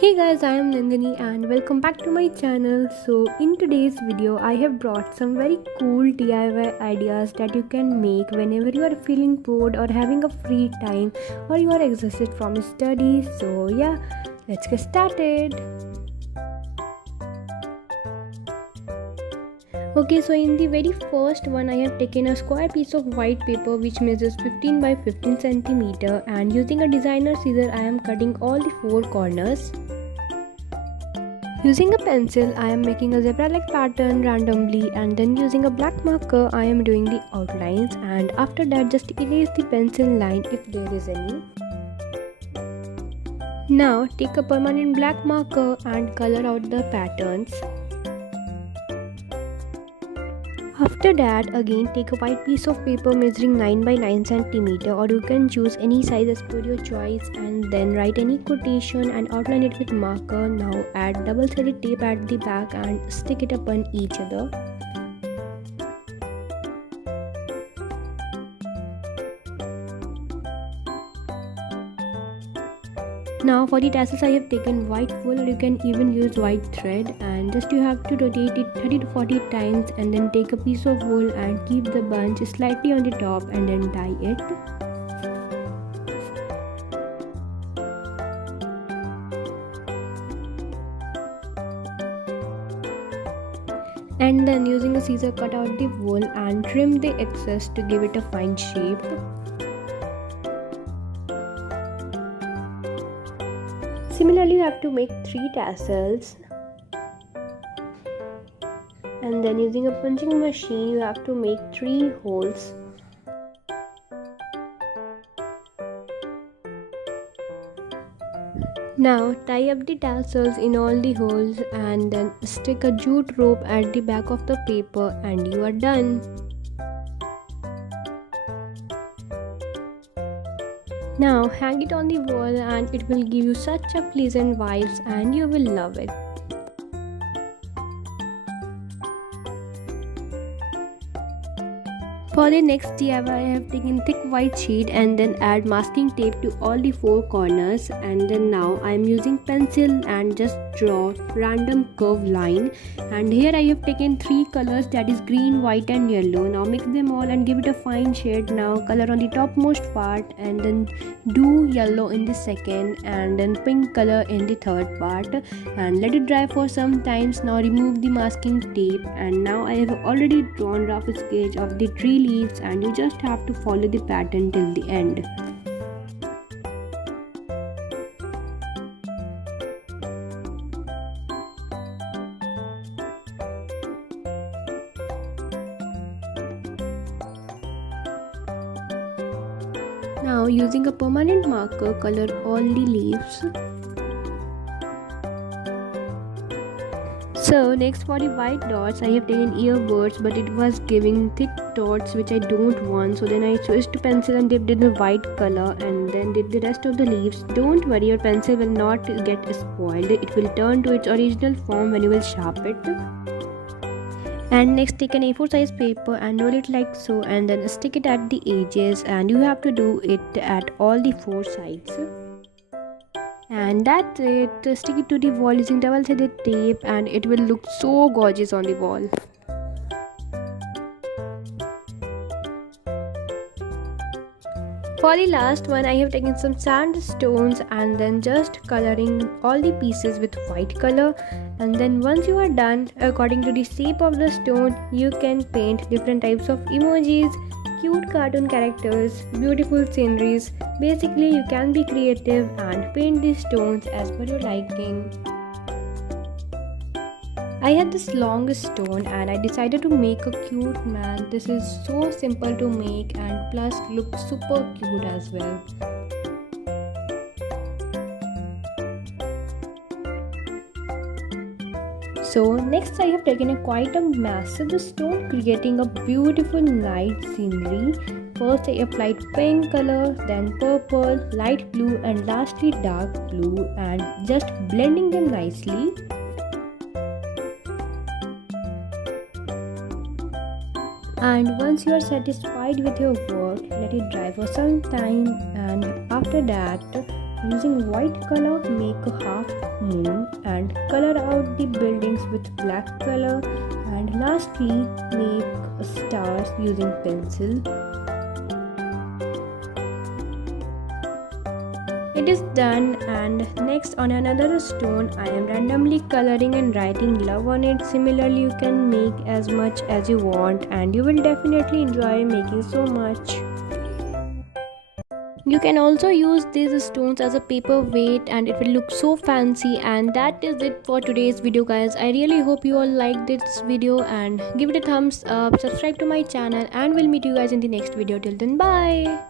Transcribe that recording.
Hey guys, I am Nandini and welcome back to my channel. So in today's video, I have brought some very cool DIY ideas that you can make whenever you are feeling bored or having a free time or you are exhausted from studies. So yeah, let's get started. Okay, so in the very first one, I have taken a square piece of white paper which measures 15 by 15 centimeter, and using a designer scissor, I am cutting all the four corners. Using a pencil, I am making a zebra-like pattern randomly, and then using a black marker, I am doing the outlines, and after that just erase the pencil line if there is any. Now take a permanent black marker and color out the patterns. After that, again take a white piece of paper measuring 9 by 9 centimeter, or you can choose any size as per your choice, and then write any quotation and outline it with marker. Now add double-sided tape at the back and stick it upon each other. Now for the tassels, I have taken white wool, or you can even use white thread, and just you have to rotate it 30 to 40 times, and then take a piece of wool and keep the bunch slightly on the top and then tie it. And then using a scissor, cut out the wool and trim the excess to give it a fine shape. Similarly, you have to make 3 tassels, and then using a punching machine you have to make 3 holes. Now tie up the tassels in all the holes and then stick a jute rope at the back of the paper, and you are done. Now hang it on the wall and it will give you such a pleasant vibes and you will love it. For the next DIY, I have taken thick white sheet and then add masking tape to all the 4 corners, and then now I am using pencil and just draw random curve line, and here I have taken 3 colors, that is green, white and yellow. Now mix them all and give it a fine shade. Now color on the topmost part and then do yellow in the second and then pink color in the third part, and let it dry for some times. Now remove the masking tape, and now I have already drawn rough sketch of the tree leaves, and you just have to follow the pattern till the end. Now using a permanent marker, color all the leaves. So next for the white dots, I have taken earbirds, but it was giving thick dots which I don't want, so then I switched to pencil and dipped in the white color and then did the rest of the leaves. Don't worry, your pencil will not get spoiled, it will turn to its original form when you will sharpen it. And next take an A4 size paper and roll it like so, and then stick it at the edges, and you have to do it at all the 4 sides. And that's it. Stick it to the wall using double-sided tape and it will look so gorgeous on the wall. For the last one, I have taken some sandstones and then just coloring all the pieces with white color, and then once you are done, according to the shape of the stone, you can paint different types of emojis, cute cartoon characters, beautiful sceneries. Basically, you can be creative and paint these stones as per your liking. I had this long stone and I decided to make a cute man. This is so simple to make and plus looks super cute as well. So next I have taken quite a massive stone, creating a beautiful night scenery. First I applied pink color, then purple, light blue and lastly dark blue, and just blending them nicely. And once you are satisfied with your work, let it dry for some time, and after that Using white color, make a half moon and color out the buildings with black color, and lastly make stars using pencil. It is done, and next on another stone I am randomly coloring and writing love on it. Similarly, you can make as much as you want and you will definitely enjoy making so much. You can also use these stones as a paperweight and it will look so fancy. And that is it for today's video, guys. I really hope you all liked this video and give it a thumbs up, subscribe to my channel, and we'll meet you guys in the next video. Till then, bye.